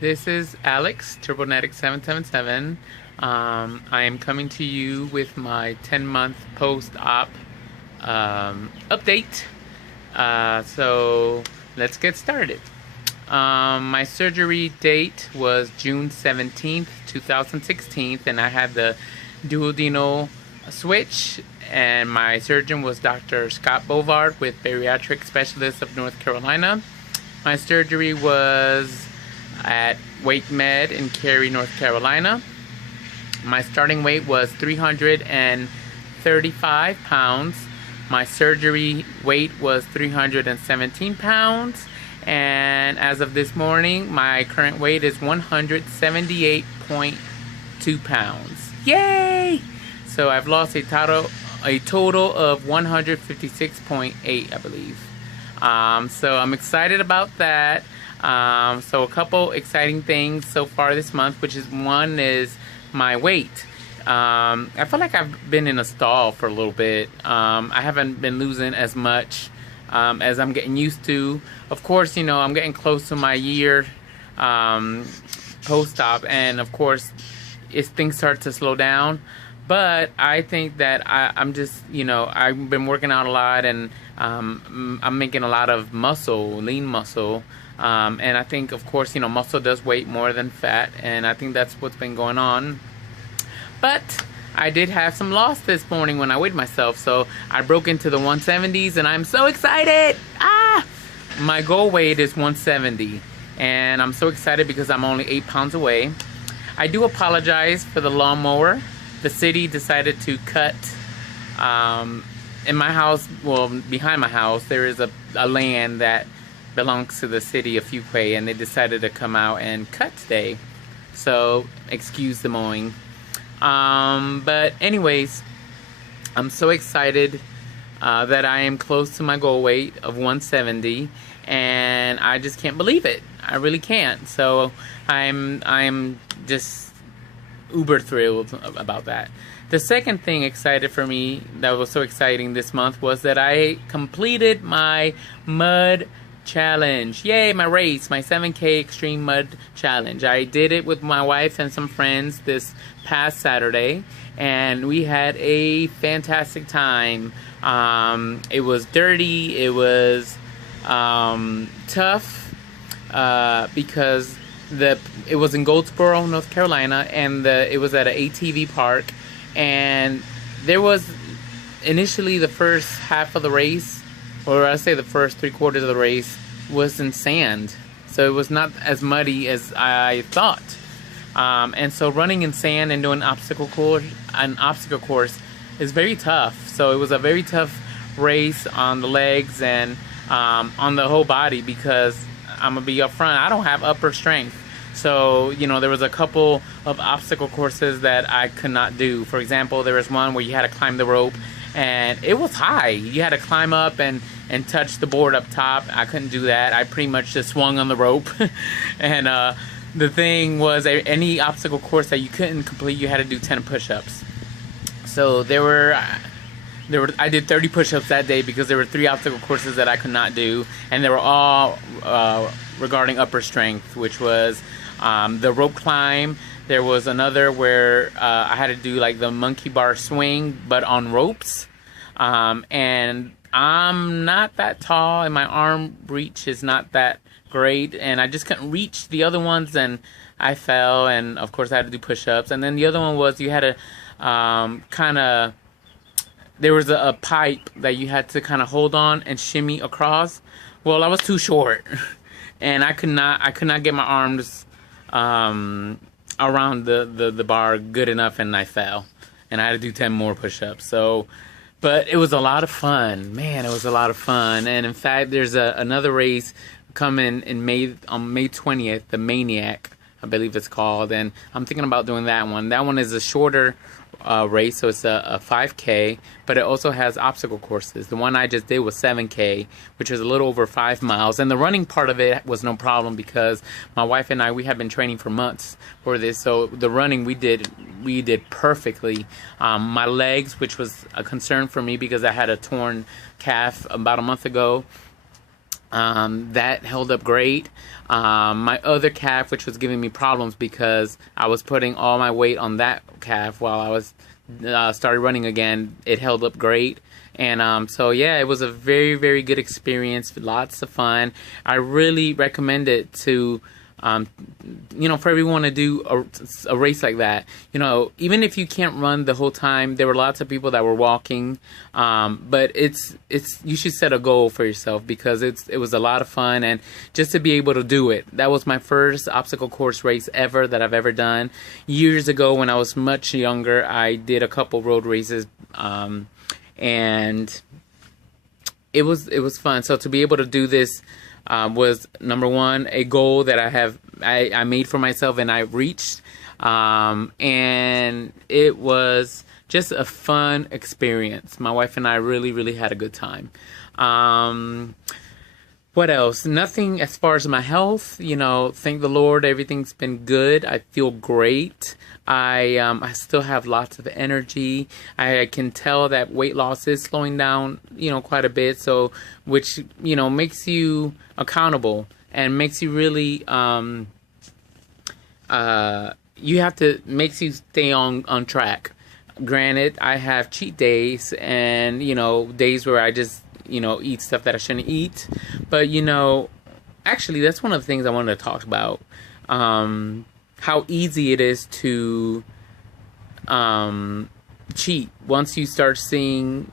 This is Alex, Turbonetic777. I am coming to you with my 10-month post-op update. So let's get started. My surgery date was June 17th, 2016, and I had the duodenal switch, and my surgeon was Dr. Scott Bovard with Bariatric Specialists of North Carolina. My surgery was at Wake Med in Cary, North Carolina. My starting weight was 335 pounds. My surgery weight was 317 pounds. And as of this morning, my current weight is 178.2 pounds. Yay! So I've lost a total of 156.8, I believe. So I'm excited about that. So a couple exciting things so far this month, which is one is my weight. I feel like I've been in a stall for a little bit. I haven't been losing as much as I'm getting used to. Of course, you know, I'm getting close to my year post-op, and of course, if things start to slow down. But I think that I'm just, you know, I've been working out a lot, and I'm making a lot of muscle, lean muscle. And I think, of course, you know, muscle does weight more than fat, and I think that's what's been going on. But I did have some loss this morning when I weighed myself, so I broke into the 170s, and I'm so excited! My goal weight is 170, and I'm so excited because I'm only 8 pounds away. I do apologize for the lawnmower. The city decided to cut, in my house, well, behind my house, there is a land that belongs to the city of Fuquay, and they decided to come out and cut today. So, excuse the mowing. But anyways, I'm so excited that I am close to my goal weight of 170, and I just can't believe it. I really can't. So, I'm just uber thrilled about that. The second thing excited for me that was so exciting this month was that I completed my mud challenge. Yay, my race, my 7K Extreme Mud Challenge. I did it with my wife and some friends this past Saturday, and we had a fantastic time. It was dirty, it was tough, because it was in Goldsboro, North Carolina, and it was at an ATV park, and there was initially the first half of the race, or I say the first 3/4 of the race, was in sand, so it was not as muddy as I thought. And so running in sand and doing an obstacle course is very tough. So it was a very tough race on the legs and on the whole body, because I'm gonna be upfront, I don't have upper strength. So, you know, there was a couple of obstacle courses that I could not do. For example, there was one where you had to climb the rope, and it was high. You had to climb up and touch the board up top. I couldn't do that. I pretty much just swung on the rope. And the thing was, any obstacle course that you couldn't complete, you had to do 10 push-ups. So I did 30 push-ups that day because there were 3 obstacle courses that I could not do, and they were all regarding upper strength, which was the rope climb. There was another where I had to do like the monkey bar swing, but on ropes. And I'm not that tall, and my arm reach is not that great, and I just couldn't reach the other ones, and I fell, and of course I had to do push-ups. And then the other one was you had to there was a pipe that you had to kind of hold on and shimmy across. Well, I was too short, and I could not get my arms around the bar good enough, and I fell, and I had to do 10 more push-ups. So, but it was a lot of fun, man. It was a lot of fun. And in fact, there's another race coming in May, on May 20th, the Maniac, I believe it's called, and I'm thinking about doing that one. That one is a shorter race, so it's a 5K, but it also has obstacle courses. The one I just did was 7K, which is a little over 5 miles, and the running part of it was no problem because my wife and we have been training for months for this. So the running we did perfectly. My legs, which was a concern for me because I had a torn calf about a month ago, That held up great. My other calf, which was giving me problems because I was putting all my weight on that calf while I was started running again, it held up great. And so yeah, it was a very, very good experience. Lots of fun. I really recommend it to for everyone to do a race like that. Even if you can't run the whole time, there were lots of people that were walking. But you should set a goal for yourself because it was a lot of fun, and just to be able to do it. That was my first obstacle course race ever that I've ever done. Years ago, when I was much younger, I did a couple road races, and it was fun. So to be able to do this was, number one, a goal that I made for myself and I reached, and it was just a fun experience. My wife and I really, really had a good time. What else? Nothing as far as my health. Thank the Lord, everything's been good. I feel great. I still have lots of energy. I can tell that weight loss is slowing down, quite a bit. So, which makes you accountable and makes you really makes you stay on track. Granted, I have cheat days and days where I just eat stuff that I shouldn't eat. But, actually, that's one of the things I wanted to talk about. How easy it is to cheat. Once you start seeing,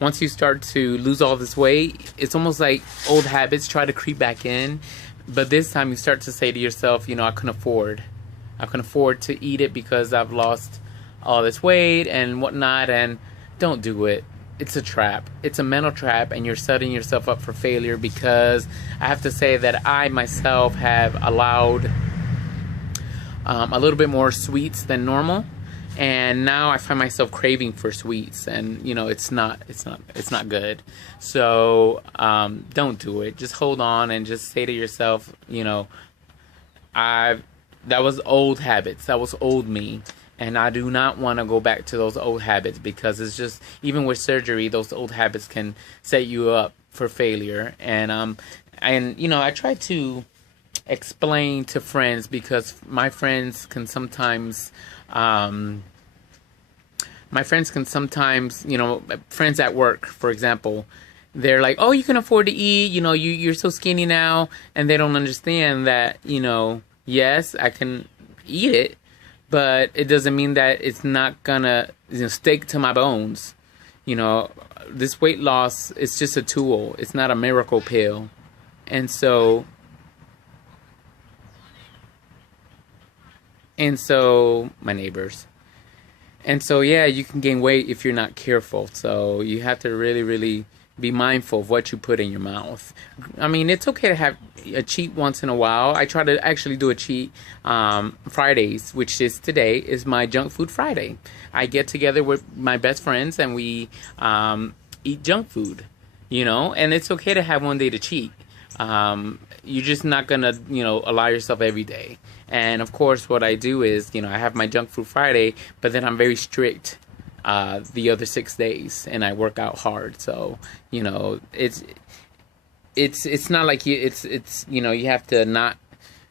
once you start to lose all this weight, it's almost like old habits try to creep back in. But this time you start to say to yourself, I can afford to eat it because I've lost all this weight and whatnot. And don't do it. It's a trap. It's a mental trap, and you're setting yourself up for failure, because I have to say that I myself have allowed a little bit more sweets than normal, and now I find myself craving for sweets, and it's not good. So don't do it. Just hold on and just say to yourself, that was old habits. That was old me. And I do not want to go back to those old habits, because it's just, even with surgery, those old habits can set you up for failure. And I try to explain to friends, because my friends can sometimes, friends at work, for example, they're like, oh, you can afford to eat, you're so skinny now. And they don't understand that, yes, I can eat it, but it doesn't mean that it's not gonna stick to my bones. This weight loss is just a tool. It's not a miracle pill. And so my neighbors. And so, yeah, you can gain weight if you're not careful. So you have to really, really be mindful of what you put in your mouth. I mean, it's okay to have a cheat once in a while. I try to actually do a cheat Fridays, which is today, is my junk food Friday. I get together with my best friends and we eat junk food, and it's okay to have one day to cheat. You're just not gonna, allow yourself every day. And of course, what I do is, I have my junk food Friday, but then I'm very strict the other 6 days, and I work out hard. So it's not like you have to not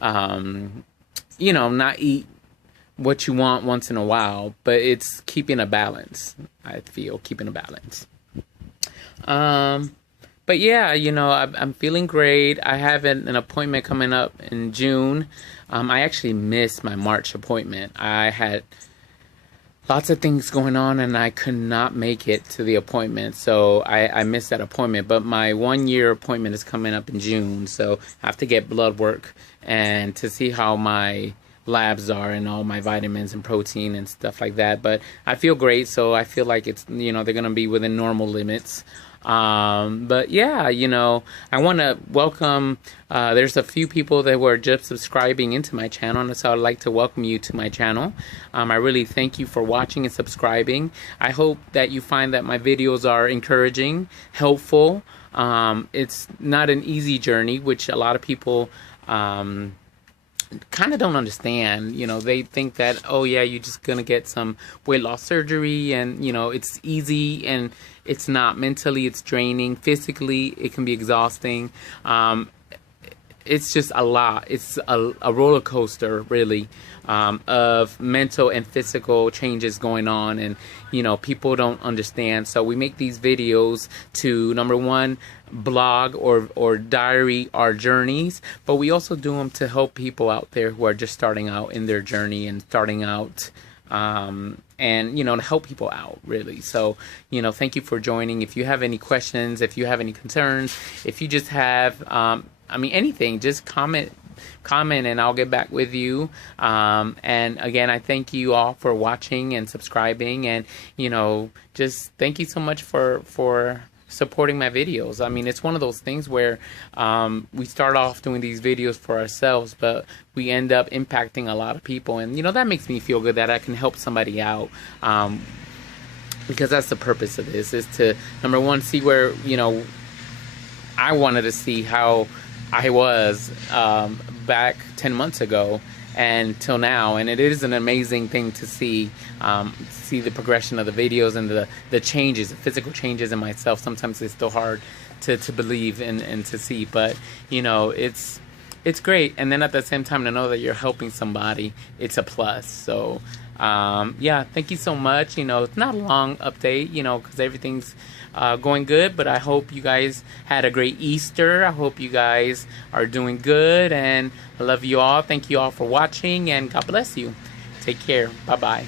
not eat what you want once in a while, but it's keeping a balance. I feel keeping a balance. But yeah, I'm feeling great. I have an appointment coming up in June. I actually missed my March appointment. I had lots of things going on and I could not make it to the appointment. So I missed that appointment. But my 1-year appointment is coming up in June. So I have to get blood work and to see how my labs are and all my vitamins and protein and stuff like that. But I feel great. So I feel like it's, they're going to be within normal limits. But yeah, I want to welcome, there's a few people that were just subscribing into my channel, and so I'd like to welcome you to my channel. I really thank you for watching and subscribing. I hope that you find that my videos are encouraging, helpful. It's not an easy journey, which a lot of people, kind of don't understand. You know, they think that, oh yeah, you're just gonna get some weight loss surgery and, you know, it's easy, and it's not. Mentally it's draining, physically it can be exhausting. It's just a lot. It's a roller coaster, really, of mental and physical changes going on, and you know, people don't understand. So we make these videos to, number one, blog or diary our journeys, but we also do them to help people out there who are just starting out in their journey and starting out. And you know, to help people out, really. So, you know, thank you for joining. If you have any questions, if you have any concerns, if you just have I mean, anything, just comment and I'll get back with you. And again, I thank you all for watching and subscribing, and you know, just thank you so much for supporting my videos. I mean, it's one of those things where we start off doing these videos for ourselves, but we end up impacting a lot of people, and you know, that makes me feel good that I can help somebody out. Because that's the purpose of this, is to, number one, see where, you know, I wanted to see how I was back 10 months ago and till now, and it is an amazing thing to see the progression of the videos and the changes, the physical changes in myself. Sometimes it's still hard to believe and to see, but you know, it's great. And then at the same time, to know that you're helping somebody, it's a plus. So yeah, thank you so much. You know, it's not a long update, you know, because everything's going good, but I hope you guys had a great Easter. I hope you guys are doing good, and I love you all. Thank you all for watching, and God bless you. Take care. Bye-bye.